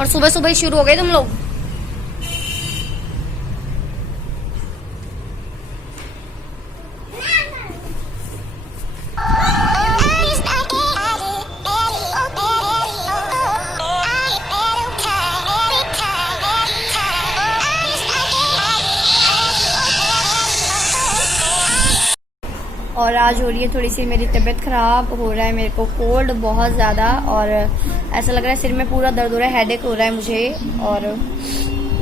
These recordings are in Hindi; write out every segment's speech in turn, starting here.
और सुबह सुबह ही शुरू हो गए तुम लोग। और आज हो रही है थोड़ी सी मेरी तबीयत ख़राब, हो रहा है मेरे को कोल्ड बहुत ज़्यादा, और ऐसा लग रहा है सिर में पूरा दर्द हो रहा है, हेडेक हो रहा है मुझे, और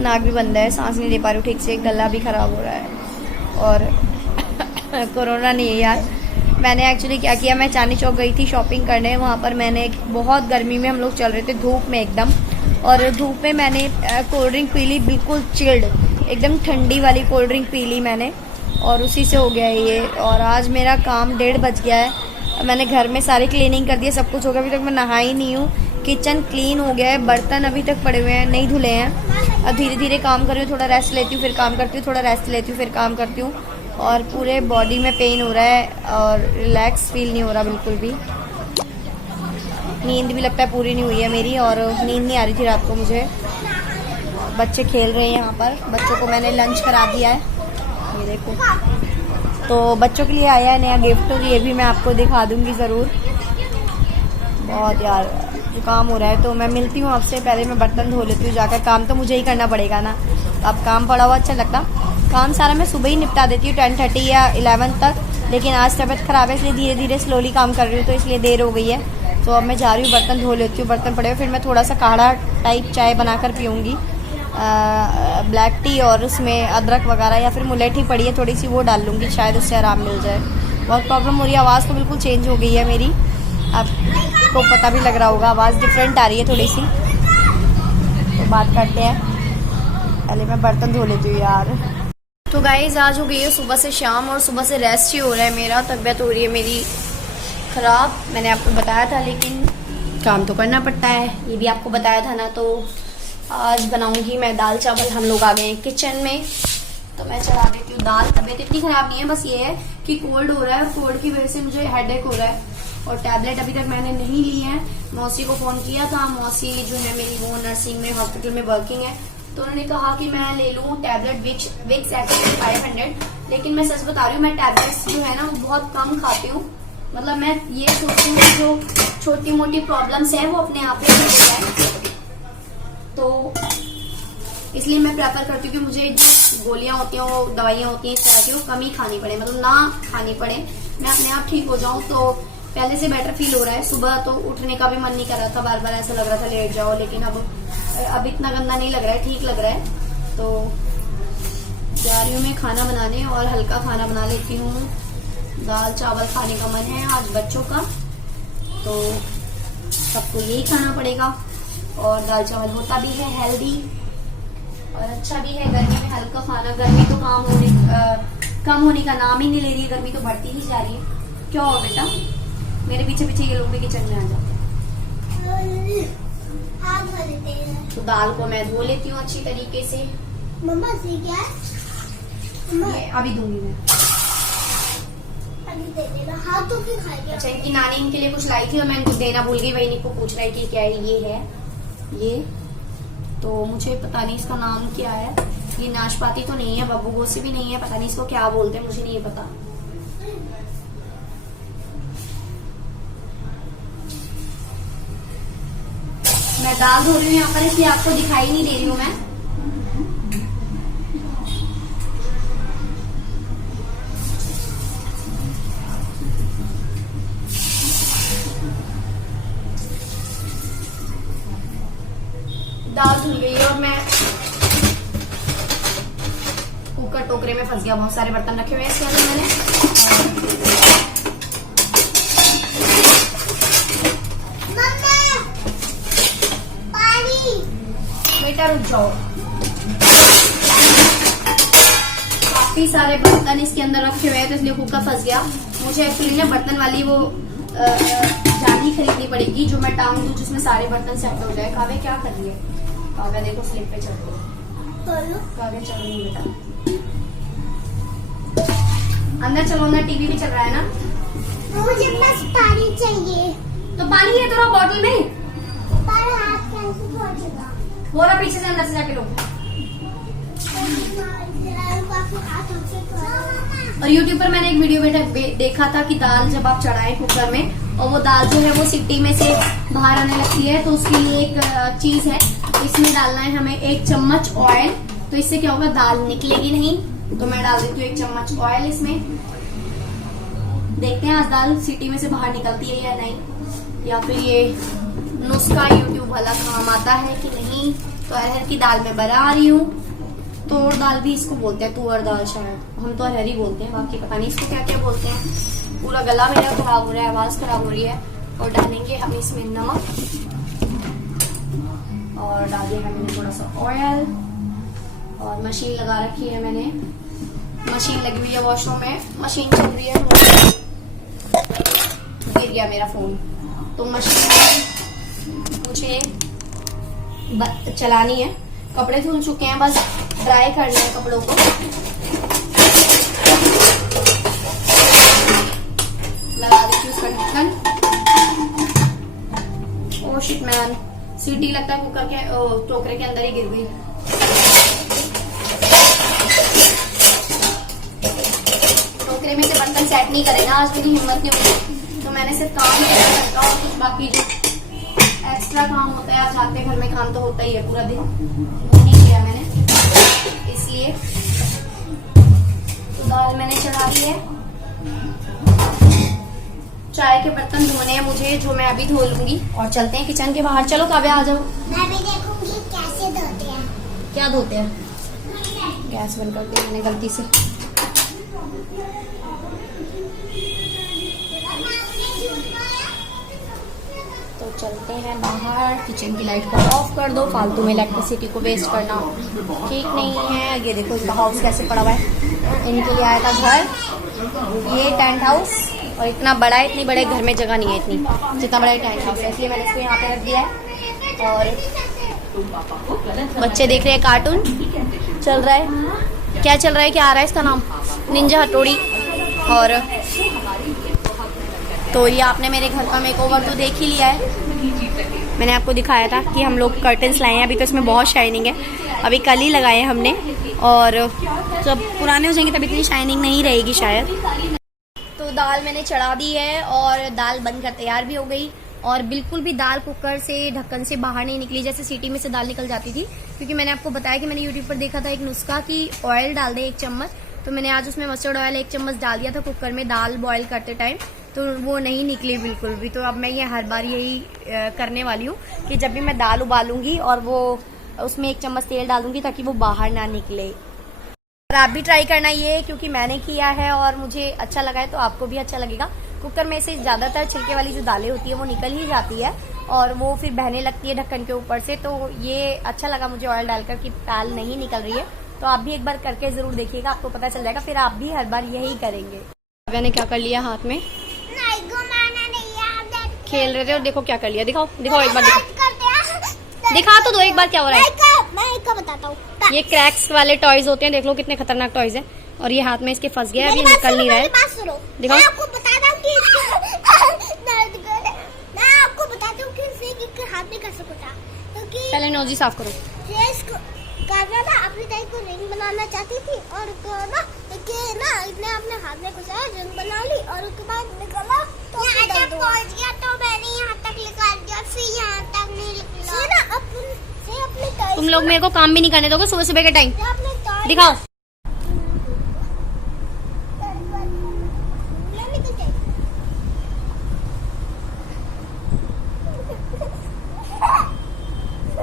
नाक भी बंद है, सांस नहीं ले पा रही हूँ ठीक से, गला भी ख़राब हो रहा है। और कोरोना नहीं है यार। मैंने एक्चुअली क्या किया, मैं चांदनी चौक गई थी शॉपिंग करने। वहाँ पर मैंने बहुत गर्मी में हम लोग चल रहे थे, धूप में एकदम, और धूप में मैंने कोल्ड ड्रिंक पी ली, बिल्कुल चिल्ड, एकदम ठंडी वाली कोल्ड ड्रिंक पी ली मैंने, और उसी से हो गया है ये। और आज मेरा काम 1:30 बज गया है। मैंने घर में सारी क्लीनिंग कर दी है, सब कुछ हो गया, अभी तक मैं नहाई नहीं हूँ। किचन क्लीन हो गया है, बर्तन अभी तक पड़े हुए हैं, नहीं धुले हैं। अब धीरे धीरे काम कर रही हूँ, थोड़ा रेस्ट लेती हूँ फिर काम करती हूँ, थोड़ा रेस्ट लेती हूँ फिर काम करती हूँ। और पूरे बॉडी में पेन हो रहा है और रिलैक्स फील नहीं हो रहा बिल्कुल भी। नींद भी लगता है पूरी नहीं हुई है मेरी, और नींद नहीं आ रही थी रात को मुझे। बच्चे खेल रहे हैं यहाँ पर, बच्चों को मैंने लंच करा दिया है, ये देखो। तो बच्चों के लिए आया है नया गिफ्ट, और ये भी मैं आपको दिखा दूंगी ज़रूर। बहुत यार जुकाम हो रहा है, तो मैं मिलती हूँ आपसे। पहले मैं बर्तन धो लेती हूँ जाकर, काम तो मुझे ही करना पड़ेगा ना। अब काम पड़ा हुआ अच्छा लगता, काम सारा मैं सुबह ही निपटा देती हूँ 10:30 या 11 तक, लेकिन आज तबीयत ख़राब है इसलिए धीरे धीरे स्लोली काम कर रही हूँ, तो इसलिए देर हो गई है। तो अब मैं जा रही हूँ बर्तन धो लेती हूँ, बर्तन पड़े हुए, फिर मैं थोड़ा सा काढ़ा टाइप चाय बनाकर पीऊँगी, ब्लैक टी, और उसमें अदरक वगैरह, या फिर मुलेठी पड़ी है थोड़ी सी, वो डाल लूँगी, शायद उससे आराम मिल जाए। बहुत प्रॉब्लम हो रही है, आवाज़ तो बिल्कुल चेंज हो गई है मेरी, आपको पता भी लग रहा होगा, आवाज़ डिफरेंट आ रही है थोड़ी सी। तो बात करते हैं, पहले मैं बर्तन धो लेती हूँ यार। तो गाइस आज हो गई है सुबह से शाम, और सुबह से रेस्ट ही हो रहा है मेरा, तबीयत हो रही है मेरी ख़राब, मैंने आपको बताया था, लेकिन काम तो करना पड़ता है, ये भी आपको बताया था ना। तो आज बनाऊंगी मैं दाल चावल। हम लोग आ गए हैं किचन में, तो मैं चढ़ा देती हूँ दाल। तबीयत इतनी ख़राब नहीं है, बस ये है कि कोल्ड हो रहा है, और कोल्ड की वजह से मुझे हेडेक हो रहा है, और टैबलेट अभी तक मैंने नहीं ली है। मौसी को फ़ोन किया था, मौसी जो है मेरी वो नर्सिंग में हॉस्पिटल में वर्किंग है, तो उन्होंने कहा कि मैं ले लूँ टैबलेट विक्स एक्टिव 500, लेकिन मैं सच बता रही हूँ, मैं टैबलेट्स जो है ना वो बहुत कम खाती हूँ। मतलब मैं ये सोचती हूँ कि जो छोटी मोटी प्रॉब्लम्स है वो अपने आप ही हो जाए, तो इसलिए मैं प्रेफर करती हूँ कि मुझे जो गोलियां होती हैं, वो दवाइयां होती हैं इस तरह की, वो कम ही खानी पड़े, मतलब ना खानी पड़े, मैं अपने आप ठीक हो जाऊं। तो पहले से बेटर फील हो रहा है। सुबह तो उठने का भी मन नहीं कर रहा था, बार बार ऐसा लग रहा था लेट जाओ, लेकिन अब इतना गंदा नहीं लग रहा है, ठीक लग रहा है। तो जा रही हूँ मैं खाना बनाने, और हल्का खाना बना लेती हूँ। दाल चावल खाने का मन है आज बच्चों का, तो सबको यही खाना पड़ेगा। और दाल चावल होता भी है हेल्दी और अच्छा भी है, गर्मी में हल्का खाना। गर्मी तो कम होने का नाम ही नहीं ले रही है, गर्मी तो बढ़ती ही जा रही है। क्या हो बेटा, मेरे पीछे पीछे ये लोग भी किचन में आ जाते हैं। तो दाल को मैं धो लेती हूँ अच्छी तरीके से। मम्मा से क्या है? अभी दूंगी मैं, अभी दे देना। हाँ तो फिर खाएगी। अच्छा, इनकी नानी इनके लिए कुछ लाई थी और मैं इनको देना भूल गई, वही इनको पूछ रहा है कि क्या है, ये है ये, तो मुझे पता नहीं इसका नाम क्या है। ये नाशपाती तो नहीं है, बब्बू गोसी भी नहीं है, पता नहीं इसको क्या बोलते हैं, मुझे नहीं पता। मैं दाल धो रही हूँ यहाँ पर, इसलिए आपको दिखाई नहीं दे रही हूँ मैं। दाल धुल गई है, और मैं कुकर टोकरे में फंस गया, बहुत सारे बर्तन रखे हुए हैं इसके अंदर मैंने। पानी। बेटा रुक जाओ, काफी सारे बर्तन इसके अंदर रखे हुए हैं, तो इसलिए कुकर फंस गया। मुझे एक्चुअली ना बर्तन वाली वो जाली खरीदनी पड़ेगी, जो मैं टांग दूं, जिसमें सारे बर्तन सेट हो जाए। काव्या क्या कर रही है? काव्या देखो स्लिप पे चल रही है, काव्या चल रही है बेटा। अंदर चलो ना, टीवी भी चल रहा है ना। मुझे बस पानी चाहिए। तो पानी है थोड़ा बॉटल में। पर हाथ कैसे पहुंचेगा? बोला पीछे से अंदर से जाके लो। और YouTube पर मैंने एक वीडियो में देखा था कि दाल जब आप चढ़ाए कुकर में और वो दाल जो है वो सीटी में से बाहर आने लगती है, तो उसके लिए एक चीज है, इसमें डालना है हमें 1 चम्मच ऑयल। तो इससे क्या होगा, दाल निकलेगी नहीं। तो मैं डाल देती हूँ 1 चम्मच ऑयल इसमें। देखते हैं आज दाल सीटी में से बाहर निकलती है या नहीं, या फिर ये नुस्खा यूट्यूब वाला काम आता है कि नहीं। तो अरहर की दाल में बना रही हूँ। तोड़ दाल भी इसको बोलते हैं, तुअर दाल शायद, हम तो अरहर ही बोलते हैं, बाकी पता नहीं इसको क्या क्या बोलते हैं। पूरा गला मेरा खराब हो रहा है, आवाज खराब हो रही है। और डालेंगे हम इसमें नमक, और डाल दिया है मैंने थोड़ा सा ऑयल। और मशीन लगा रखी है मैंने, मशीन लगी हुई है वॉशरूम में, मशीन चल रही है। गिर गया मेरा फोन। तो मशीन मुझे चलानी है। कपड़े धुल चुके हैं, बस ड्राई करने हैं कपड़ों को। लगा देती हूँ उसका ढक्कन। ओह शिट मैन, सीटी लगता है कुकर के टोकरे के अंदर ही गिर गई। टोकरे में से बर्तन सेट नहीं करेगा, आज मेरी हिम्मत नहीं होगी। तो मैंने सिर्फ काम किया करता और कुछ बाकी जो एक्स्ट्रा काम होता है, आज आते घर में काम तो होता ही है पूरा दिन, वो नहीं किया मैंने, इसलिए। तो दाल मैंने चढ़ा दी है। चाय के बर्तन धोने हैं मुझे, जो मैं अभी धो लूंगी। और चलते हैं किचन के बाहर। चलो काव्या आ जाओ। मैं भी देखूंगी कैसे धोते हैं। क्या धोते हैं? गैस बंद कर दी मैंने गलती से। तो चलते हैं बाहर। किचन की लाइट को ऑफ कर दो, फालतू में इलेक्ट्रिसिटी को वेस्ट करना ठीक नहीं है। ये देखो इनका हाउस कैसे पड़ा हुआ है। इनके लिए आया था घर, ये टेंट हाउस, और इतना बड़ा है, इतनी बड़े घर में जगह नहीं है इतनी जितना बड़ा टेंट हाउस है, इसलिए मैंने इसको यहाँ पे रख दिया है। और बच्चे देख रहे हैं कार्टून चल रहा है। क्या चल रहा है, क्या आ रहा है इसका नाम, निंजा हथौड़ी। और तो ये आपने मेरे घर का मेकओवर तो देख ही लिया है। मैंने आपको दिखाया था कि हम लोग कर्टन्स लाए हैं, अभी तो इसमें बहुत शाइनिंग है, अभी कल ही लगाए हैं हमने। और जब पुराने हो जाएंगे तब इतनी शाइनिंग नहीं रहेगी शायद। तो दाल मैंने चढ़ा दी है और दाल बनकर तैयार भी हो गई। और बिल्कुल भी दाल कुकर से ढक्कन से बाहर नहीं निकली, जैसे सीटी में से दाल निकल जाती थी। क्योंकि मैंने आपको बताया कि मैंने यूट्यूब पर देखा था एक नुस्खा कि ऑयल डाल दे 1 चम्मच। तो मैंने आज उसमें मस्टर्ड ऑयल 1 चम्मच डाल दिया था कुकर में दाल बॉयल करते टाइम, तो वो नहीं निकली बिल्कुल भी। तो अब मैं ये हर बार यही करने वाली हूँ कि जब भी मैं दाल उबालूंगी और वो उसमें 1 चम्मच तेल डाल दूंगी ताकि वो बाहर ना निकले। और आप भी ट्राई करना ये, क्योंकि मैंने किया है और मुझे अच्छा लगा है, तो आपको भी अच्छा लगेगा। कुकर में से ज्यादातर छिलके वाली जो दालें होती है वो निकल ही जाती है और वो फिर बहने लगती है ढक्कन के ऊपर से। तो ये अच्छा लगा मुझे ऑयल डालकर कि दाल नहीं निकल रही है। तो आप भी एक बार करके जरूर देखिएगा, आपको पता चल जाएगा, फिर आप भी हर बार यही करेंगे। मैंने क्या कर लिया हाथ में, खेल रहे थे और देखो क्या कर लिया। दिखाओ दिखाओ एक बार, दिखा तो दो एक बार क्या हो रहा है। मैं बताता हूँ। ये क्रैक्स वाले टॉयज होते हैं, देख लो कितने खतरनाक टॉयज है। और ये हाथ में इसके फंस गया, अभी निकल नहीं रहा है। दिखाओ, मैं आपको बताता हूँ कि मैं आपको बताती हूँ कि हाथ में कैसे कुटा। क्योंकि पहले नोजी साफ करो। काव्या ना अपनी टाई को रिंग बनाना चाहती थी और ना इसने अपने हाथ में कुछ रिंग बना ली और उसके बाद निकला तो यहाँ तक पहुँच गया। तो मैंने यहाँ तक निकाल दिया, फिर यहाँ तक नहीं निकला। अपने तुम लोग मेरे को काम भी नहीं करने दोगे सुबह सुबह के टाइम। दिखाओ,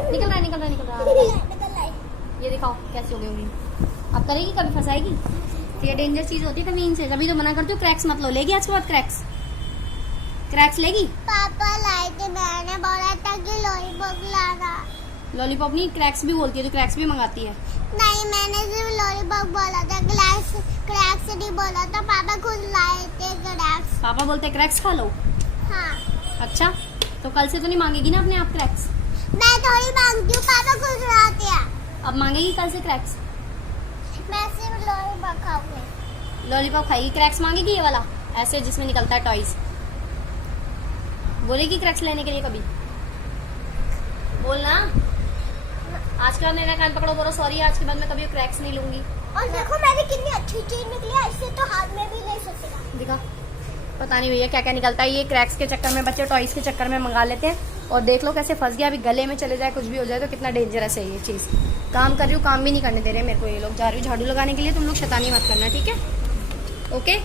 निकल रहा है। ये दिखाओ कैसी हो गई होगी। अब करेगी कभी फंसाएगी, तो ये डेंजर चीज होती है कभी इनसे। कभी तो मना करती हूँ क्रैक्स मत लो। लेगी आज के बाद क्रैक्स लेगी। पापा लाए थे, मैंने बोला था कि लॉलीपॉप लाना। लॉलीपॉप नहीं, क्रैक्स भी बोलती है, तो क्रैक्स भी मंगाती है। नहीं, मैंने सिर्फ लॉलीपॉप बोला था, क्रैक्स नहीं बोला था। पापा खुद लाए थे क्रैक्स। पापा बोलते क्रैक्स खा लो। हाँ। अच्छा, तो कल से तो नहीं मांगेगी ना अपने आप क्रैक्स। मैं थोड़ी मांगती हूँ, पापा खुद लाते हैं। अब मांगेगी कल से क्रैक्स। मैं सिर्फ लॉलीपॉप खाऊंगी। लॉलीपॉप खाएगी, क्रैक्स मांगेगी ये वाला ऐसे जिसमें निकलता है टॉयज। बोलेगी क्रैक्स लेने के लिए कभी, बोलना। कर मेरा कान पकड़ो, बोलो सॉरी, आज के बाद मैं कभी क्रैक्स नहीं लूंगी। और देखो मैंने कितनी अच्छी चीज निकली है, इससे तो हाथ में भी ले सकेगा। दिखा, पता नहीं भैया क्या क्या निकलता है। ये क्रैक्स के चक्कर में बच्चे टॉयज के चक्कर में मंगा लेते हैं, और देख लो कैसे फंस गया। अभी गले में चले जाए, कुछ भी हो जाए तो कितना डेंजरस है ये चीज़। काम कर रही हूँ, काम भी नहीं करने दे रहे मेरे को ये लोग। जा रही हूँ झाड़ू लगाने के लिए, तुम लोग शैतानी मत करना, ठीक है? ओके।